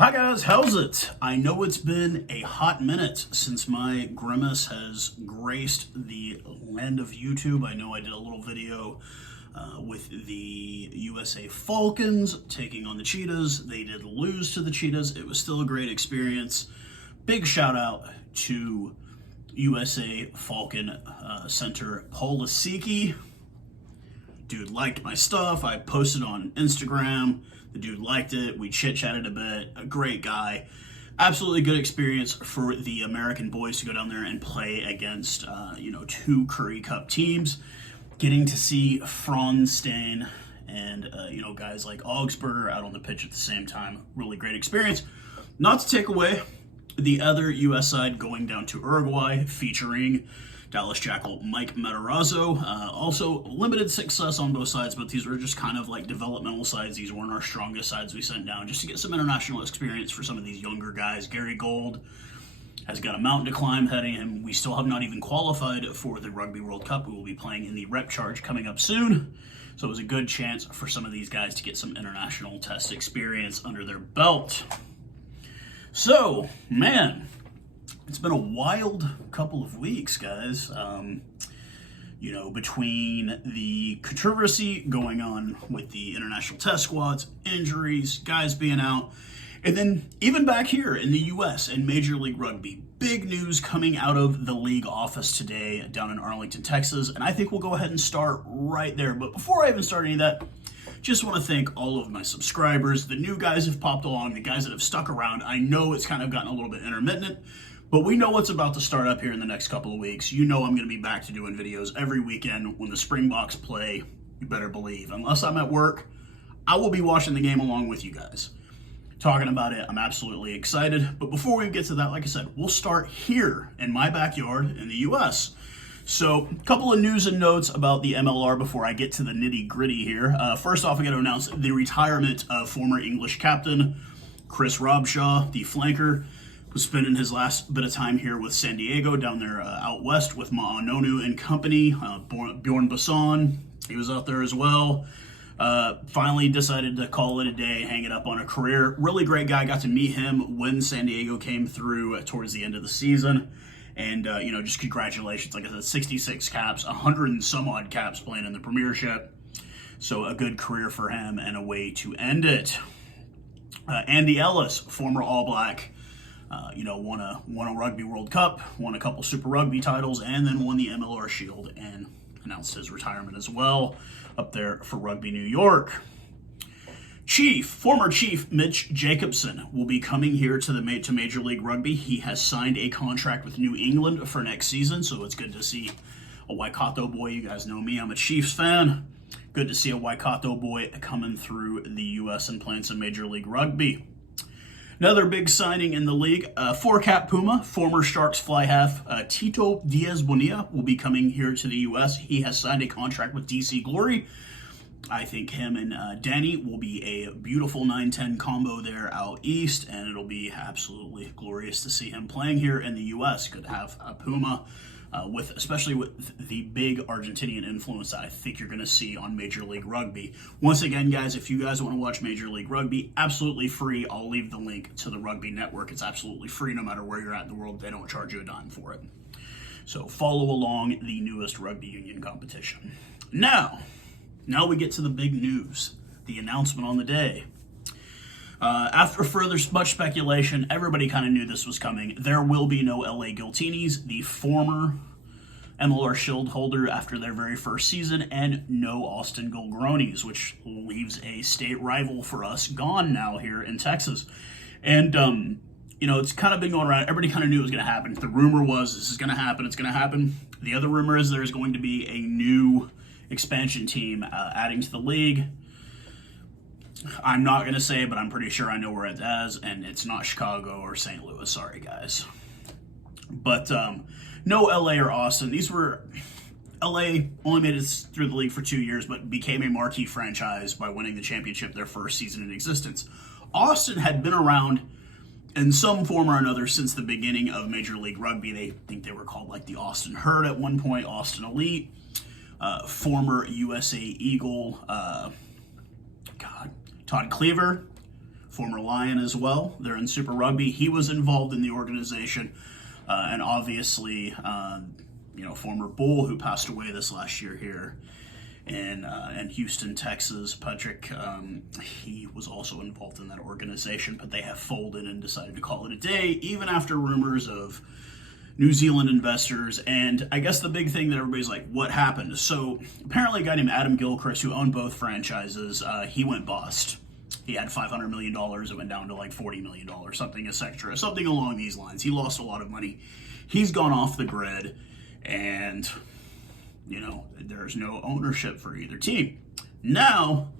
Hi guys, how's it? I know it's been a hot minute since my grimace has graced the land of YouTube. I know I did a little video with the USA Falcons taking on the Cheetahs. They did lose to the Cheetahs. It was still a great experience. Big shout out to USA Falcon center Paul Lasicki. Dude liked my stuff. I posted on Instagram. The dude liked it. We chit-chatted a bit. A great guy. Absolutely good experience for the American boys to go down there and play against, two Curry Cup teams. Getting to see Fronstein and, guys like Augsburger out on the pitch at the same time. Really great experience. Not to take away the other U.S. side going down to Uruguay, featuring Dallas Jackal Mike Matarazzo. Also limited success on both sides, but these were just kind of like developmental sides. These weren't our strongest sides we sent down, just to get some international experience for some of these younger guys. Gary Gold has got a mountain to climb heading him. We still have not even qualified for the Rugby World Cup. We will be playing in the rep charge coming up soon. So it was a good chance for some of these guys to get some international test experience under their belt. So, man, it's been a wild couple of weeks, guys. Between the controversy going on with the international test squads, injuries, guys being out, and then even back here in the U.S. and Major League Rugby, big news coming out of the league office today down in Arlington, Texas, and I think we'll go ahead and start right there. But before I even start any of that, just want to thank all of my subscribers. The new guys have popped along, the guys that have stuck around. I know it's kind of gotten a little bit intermittent, but we know what's about to start up here in the next couple of weeks. You know I'm going to be back to doing videos every weekend when the Springboks play. You better believe. Unless I'm at work, I will be watching the game along with you guys. Talking about it, I'm absolutely excited. But before we get to that, like I said, we'll start here in my backyard in the U.S. So, a couple of news and notes about the MLR before I get to the nitty-gritty here. First off, I got to announce the retirement of former English captain Chris Robshaw, the flanker, was spending his last bit of time here with San Diego down there out west with Ma'anonu and company. Bjorn Basson, he was out there as well. Finally decided to call it a day, hang it up on a career. Really great guy. Got to meet him when San Diego came through towards the end of the season. And, just congratulations. Like I said, 66 caps, 100 and some odd caps playing in the Premiership. So a good career for him and a way to end it. Andy Ellis, former All Black, won a Rugby World Cup, won a couple Super Rugby titles, and then won the MLR Shield and announced his retirement as well up there for Rugby New York. Former Chief Mitch Jacobson will be coming here to Major League Rugby. He has signed a contract with New England for next season, so it's good to see a Waikato boy. You guys know me, I'm a Chiefs fan. Good to see a Waikato boy coming through the U.S. and playing some Major League Rugby. Another big signing in the league, four-cap Puma, former Sharks fly half Tito Diaz-Bonilla will be coming here to the U.S. He has signed a contract with DC Glory. I think him and Danny will be a beautiful 9-10 combo there out east, and it'll be absolutely glorious to see him playing here in the U.S. Good to have a Puma, especially with the big Argentinian influence that I think you're going to see on Major League Rugby. Once again, guys, if you guys want to watch Major League Rugby, absolutely free. I'll leave the link to the Rugby Network. It's absolutely free no matter where you're at in the world. They don't charge you a dime for it. So follow along the newest rugby union competition. Now we get to the big news, the announcement on the day. After further much speculation, everybody kind of knew this was coming. There will be no LA Giltinis, the former MLR Shield holder after their very first season, and no Austin Gilgronis, which leaves a state rival for us gone now here in Texas. And, it's kind of been going around. Everybody kind of knew it was going to happen. The rumor was this is going to happen. It's going to happen. The other rumor is there's going to be a new expansion team adding to the league. I'm not going to say, but I'm pretty sure I know where it's as, and it's not Chicago or St. Louis. Sorry, guys. But no LA or Austin. LA only made it through the league for 2 years, but became a marquee franchise by winning the championship their first season in existence. Austin had been around in some form or another since the beginning of Major League Rugby. They think they were called like the Austin Herd at one point, Austin Elite. Former USA Eagle, Todd Cleaver, former Lion as well. They're in Super Rugby. He was involved in the organization, and obviously, former Bull who passed away this last year here in Houston, Texas. Patrick, he was also involved in that organization, but they have folded and decided to call it a day, even after rumors of New Zealand investors. And I guess the big thing that everybody's like, what happened? So apparently a guy named Adam Gilchrist, who owned both franchises, he went bust. He had $500 million. It went down to like $40 million, something etc. Something along these lines. He lost a lot of money. He's gone off the grid, and there's no ownership for either team. Now,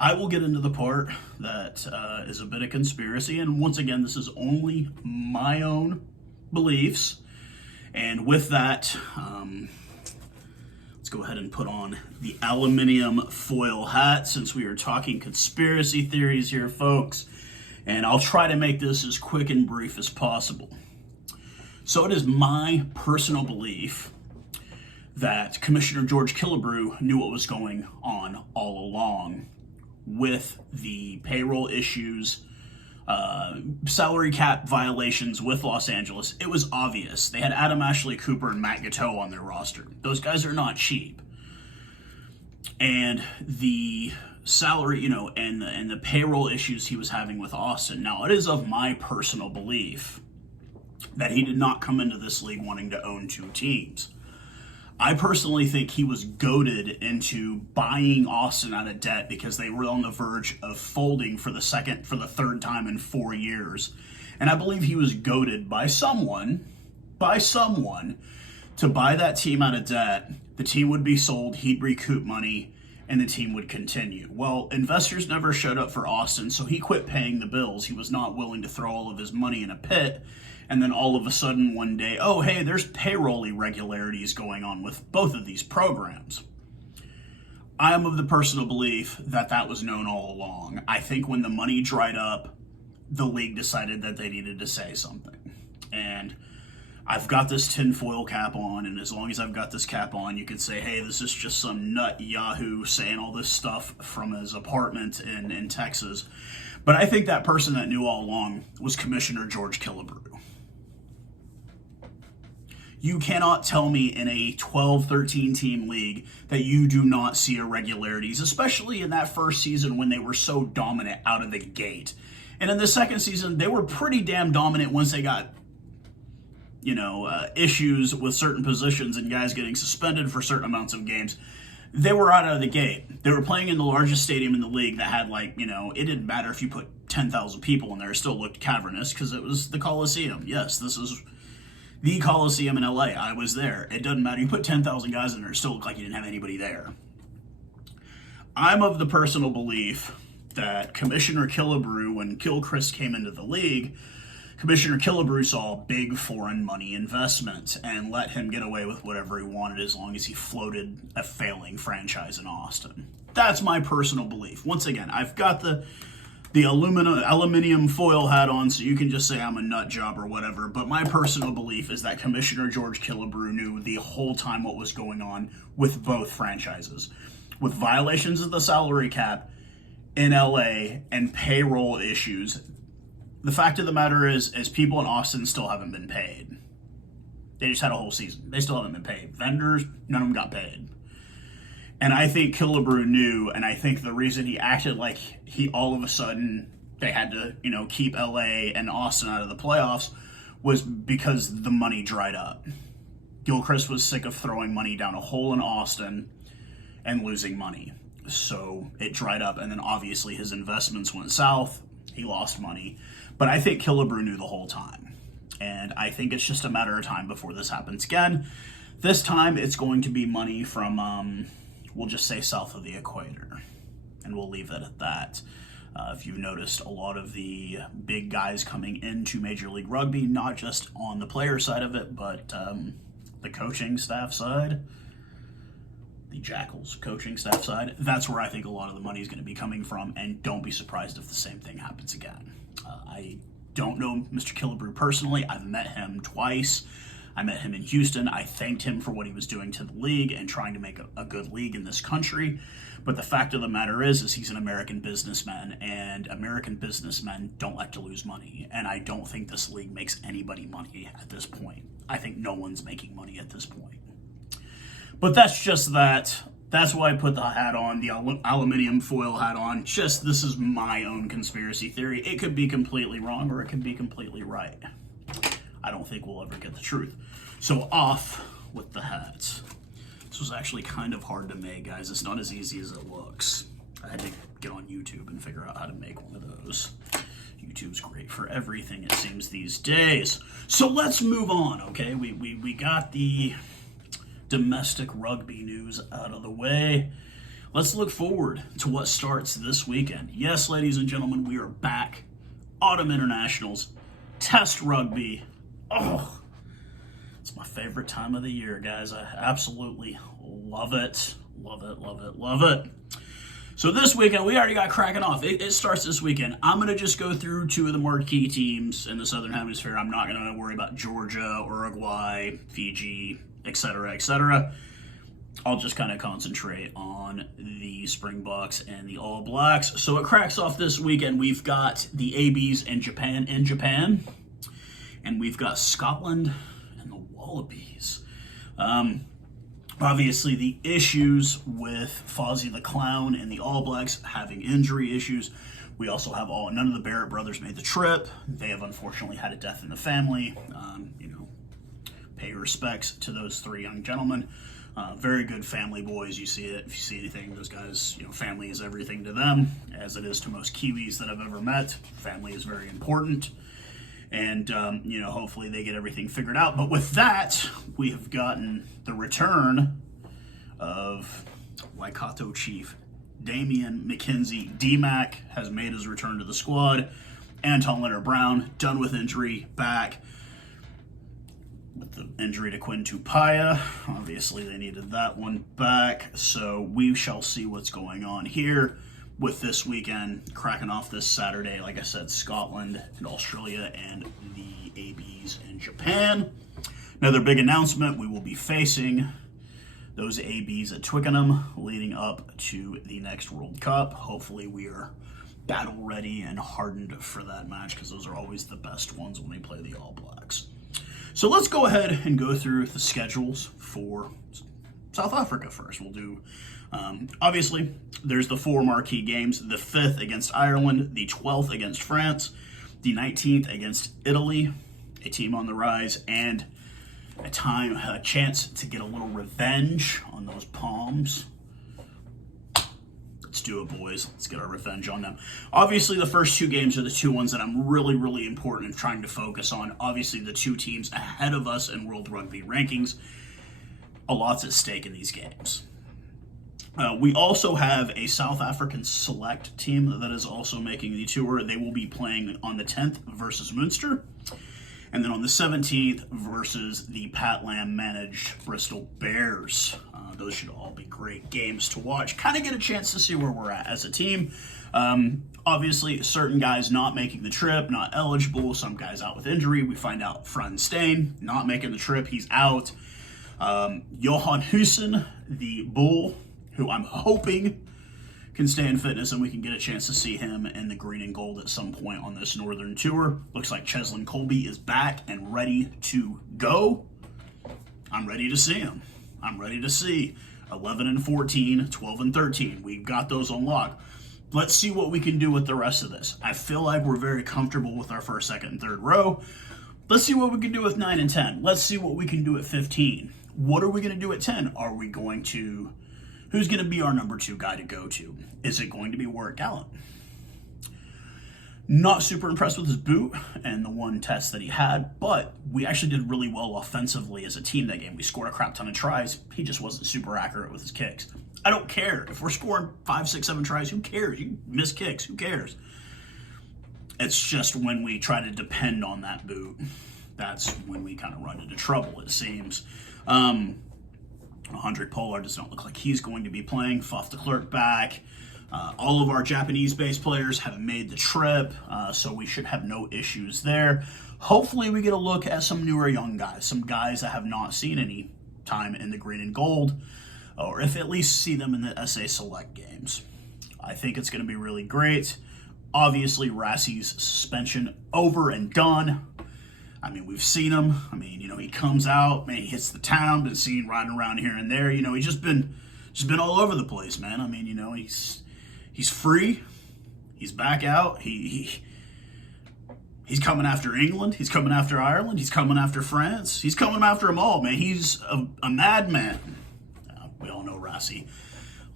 I will get into the part that is a bit of conspiracy, and once again, this is only my own beliefs. And with that, let's go ahead and put on the aluminium foil hat, since we are talking conspiracy theories here, folks. And I'll try to make this as quick and brief as possible. So it is my personal belief that Commissioner George Killebrew knew what was going on all along with the payroll issues, salary cap violations with Los Angeles. It was obvious. They had Adam Ashley Cooper and Matt Gateau on their roster. Those guys are not cheap. And the salary, and the payroll issues he was having with Austin. Now, it is of my personal belief that he did not come into this league wanting to own two teams. I personally think he was goaded into buying Austin out of debt because they were on the verge of folding for the third time in 4 years. And I believe he was goaded by someone to buy that team out of debt. The team would be sold, he'd recoup money, and the team would continue. Well, investors never showed up for Austin, so he quit paying the bills. He was not willing to throw all of his money in a pit. And then all of a sudden one day, oh, hey, there's payroll irregularities going on with both of these programs. I am of the personal belief that that was known all along. I think when the money dried up, the league decided that they needed to say something. And I've got this tinfoil cap on, and as long as I've got this cap on, you could say, hey, this is just some nut yahoo saying all this stuff from his apartment in Texas. But I think that person that knew all along was Commissioner George Killebrew. You cannot tell me in a 12, 13 team league that you do not see irregularities, especially in that first season when they were so dominant out of the gate. And in the second season, they were pretty damn dominant once they got, issues with certain positions and guys getting suspended for certain amounts of games. They were out of the gate. They were playing in the largest stadium in the league that had it didn't matter if you put 10,000 people in there, it still looked cavernous because it was the Coliseum. Yes, this is the Coliseum in LA. I was there. It doesn't matter. You put 10,000 guys in there, it still looked like you didn't have anybody there. I'm of the personal belief that Commissioner Killebrew, when Gilchrist came into the league, Commissioner Killebrew saw big foreign money investment and let him get away with whatever he wanted as long as he floated a failing franchise in Austin. That's my personal belief. Once again, I've got the aluminium foil hat on, so you can just say I'm a nut job or whatever, but my personal belief is that Commissioner George Killebrew knew the whole time what was going on with both franchises, with violations of the salary cap in LA and payroll issues. The fact of the matter is people in Austin still haven't been paid. They just had a whole season. They still haven't been paid. Vendors, none of them got paid. And I think Killebrew knew, and I think the reason he acted like he all of a sudden they had to, keep LA and Austin out of the playoffs was because the money dried up. Gilchrist was sick of throwing money down a hole in Austin and losing money. So it dried up, and then obviously his investments went south. He lost money. But I think Killebrew knew the whole time. And I think it's just a matter of time before this happens again. This time it's going to be money from, we'll just say south of the equator. And we'll leave it at that. If you've noticed, a lot of the big guys coming into Major League Rugby, not just on the player side of it, but the coaching staff side, the Jackals coaching staff side, that's where I think a lot of the money is going to be coming from, and don't be surprised if the same thing happens again. I don't know Mr. Killebrew personally. I've met him twice. I met him in Houston. I thanked him for what he was doing to the league and trying to make a good league in this country. But the fact of the matter is he's an American businessman, and American businessmen don't like to lose money. And I don't think this league makes anybody money at this point. I think no one's making money at this point. But that's just that. That's why I put the hat on, the aluminum foil hat on. Just, this is my own conspiracy theory. It could be completely wrong or it could be completely right. I don't think we'll ever get the truth. So off with the hats. This was actually kind of hard to make, guys. It's not as easy as it looks. I had to get on YouTube and figure out how to make one of those. YouTube's great for everything, it seems, these days. So let's move on, okay? We got the domestic rugby news out of the way. Let's look forward to what starts this weekend. Yes, ladies and gentlemen, we are back. Autumn internationals, test rugby. Oh, it's my favorite time of the year, guys. I absolutely love it. Love it, love it, love it. So this weekend, we already got cracking off. It starts this weekend. I'm going to just go through two of the marquee teams in the Southern Hemisphere. I'm not going to worry about Georgia, Uruguay, Fiji, etc., etc. I'll just kind of concentrate on the Springboks and the All Blacks. So it cracks off this weekend. We've got the ABs and Japan in Japan. And we've got Scotland and the Wallabies. Obviously, the issues with Fozzie the Clown and the All Blacks having injury issues. We also have none of the Barrett brothers made the trip. They have unfortunately had a death in the family. Pay respects to those three young gentlemen. Very good family boys. You see it. If you see anything, those guys, family is everything to them, as it is to most Kiwis that I've ever met. Family is very important. And, hopefully they get everything figured out. But with that, we have gotten the return of Waikato Chief Damian McKenzie. D-Mac has made his return to the squad. Anton Leonard-Brown, done with injury, back. With the injury to Quinn Tupaia, obviously they needed that one back. So we shall see what's going on here with this weekend, cracking off this Saturday. Like I said, Scotland and Australia and the ABs in Japan. Another big announcement, we will be facing those ABs at Twickenham leading up to the next World Cup. Hopefully we are battle ready and hardened for that match, because those are always the best ones when they play the All Blacks. So let's go ahead and go through the schedules for South Africa first. We'll do, obviously, there's the 4 marquee games. The 5th against Ireland, the 12th against France, the 19th against Italy, a team on the rise, and a chance to get a little revenge on those Palms. Let's do it, boys. Let's get our revenge on them. Obviously, the first 2 games are the 2 ones that I'm really, really important in trying to focus on. Obviously, the 2 teams ahead of us in World Rugby rankings. A lot's at stake in these games. We also have a South African select team that is also making the tour. They will be playing on the 10th versus Munster. And then on the 17th versus the Pat Lam-managed Bristol Bears. Those should all be great games to watch. Kind of get a chance to see where we're at as a team. Obviously, certain guys not making the trip, not eligible. Some guys out with injury. We find out Fran Steen not making the trip. He's out. Johan Hussen, the Bull, who I'm hoping can stay in fitness and we can get a chance to see him in the green and gold at some point on this Northern Tour. Looks like Cheslin Colby is back and ready to go. I'm ready to see him. I'm ready to see 11 and 14, 12 and 13. We've got those on lock. Let's see what we can do with the rest of this. I feel like we're very comfortable with our first, second, and third row. Let's see what we can do with 9 and 10. Let's see what we can do at 15. What are we going to do at 10? Are we going to... Who's going to be our number 2 guy to go to? Is it going to be Warwick Gallant? Not super impressed with his boot and the one test that he had, but we actually did really well offensively as a team that game. We scored a crap ton of tries. He just wasn't super accurate with his kicks. I don't care. If we're scoring 5, 6, 7 tries, who cares? You miss kicks, who cares? It's just when we try to depend on that boot, that's when we kind of run into trouble, it seems. Andre Pollard does not look like he's going to be playing. Faf de Klerk back. All of our Japanese-based players have made the trip, so we should have no issues there. Hopefully we get a look at some newer young guys, some guys that have not seen any time in the green and gold, or if at least see them in the SA Select games. I think it's going to be really great. Obviously, Rassie's suspension over and done. I mean, we've seen him. I mean, he comes out, man, he hits the town, been seen riding around here and there. He's just been all over the place, man. I mean, he's free. He's back out. He's coming after England. He's coming after Ireland. He's coming after France. He's coming after them all, man. He's a madman. We all know Rassie.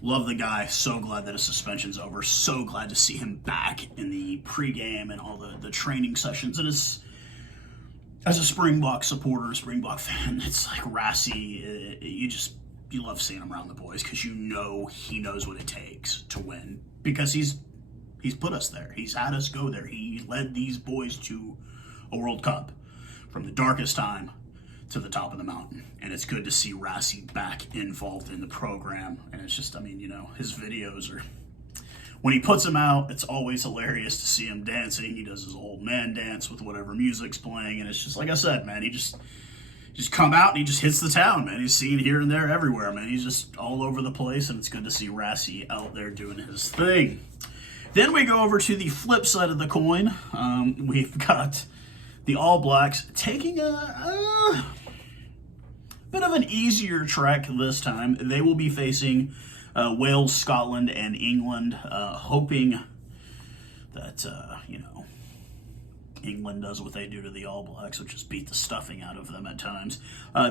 Love the guy. So glad that his suspension's over. So glad to see him back in the pregame and all the training sessions. And as a Springbok supporter, Springbok fan, it's like Rassie, you love seeing him around the boys because he knows what it takes to win because he's put us there. He's had us go there. He led these boys to a World Cup from the darkest time to the top of the mountain. And it's good to see Rassie back involved in the program. And it's just, his videos are, when he puts them out, it's always hilarious to see him dancing. He does his old man dance with whatever music's playing. And it's just, like I said, man, he just come out and he just hits the town, man. He's seen here and there everywhere, man. He's just all over the place. And it's good to see Rassie out there doing his thing. Then we go over to the flip side of the coin. We've got the All Blacks taking a bit of an easier trek this time. They will be facing Wales, Scotland, and England, hoping that, England does what they do to the All Blacks, which is beat the stuffing out of them at times.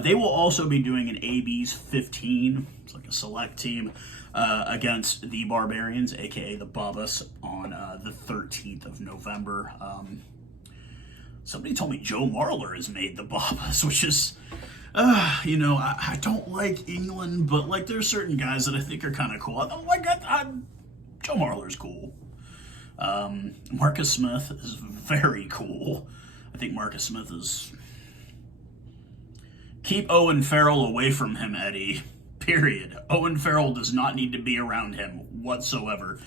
They will also be doing an AB's 15, it's like a select team, against the Barbarians, aka the Boks, on the 13th of November. Somebody told me Joe Marler has made the Boks, which is, I don't like England, but there's certain guys that I think are kind of cool. Joe Marler's cool. Marcus Smith is very cool. I think Marcus Smith is... Keep Owen Farrell away from him, Eddie. Period. Owen Farrell does not need to be around him whatsoever.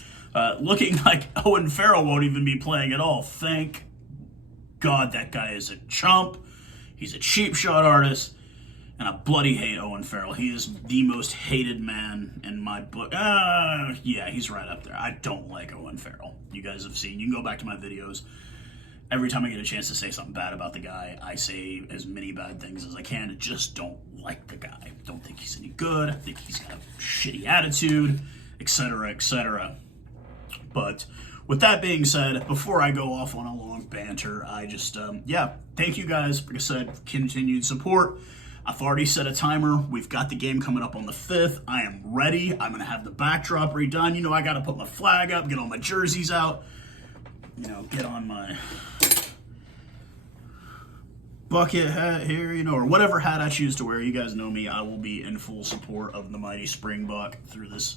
Looking like Owen Farrell won't even be playing at all. Thank God that guy is a chump. He's a cheap shot artist. And I bloody hate Owen Farrell. He is the most hated man in my book. Yeah, he's right up there. I don't like Owen Farrell. You guys have seen. You can go back to my videos. Every time I get a chance to say something bad about the guy, I say as many bad things as I can. I just don't like the guy. Don't think he's any good. I think he's got a shitty attitude, etc., etc. But with that being said, before I go off on a long banter, I just, thank you guys, like I said, for continued support. I've already set a timer. We've got the game coming up on the 5th. I am ready. I'm going to have the backdrop redone. I got to put my flag up, get all my jerseys out, get on my bucket hat here, or whatever hat I choose to wear. You guys know me. I will be in full support of the mighty Springbok through this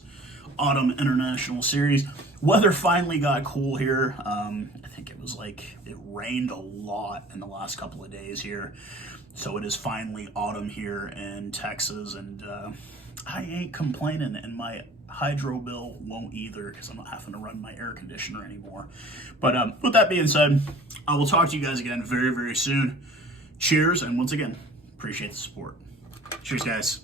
autumn international series. Weather finally got cool here. I think it was it rained a lot in the last couple of days here. So it is finally autumn here in Texas, and I ain't complaining, and my hydro bill won't either because I'm not having to run my air conditioner anymore. But with that being said, I will talk to you guys again very, very soon. Cheers, and once again, appreciate the support. Cheers, guys.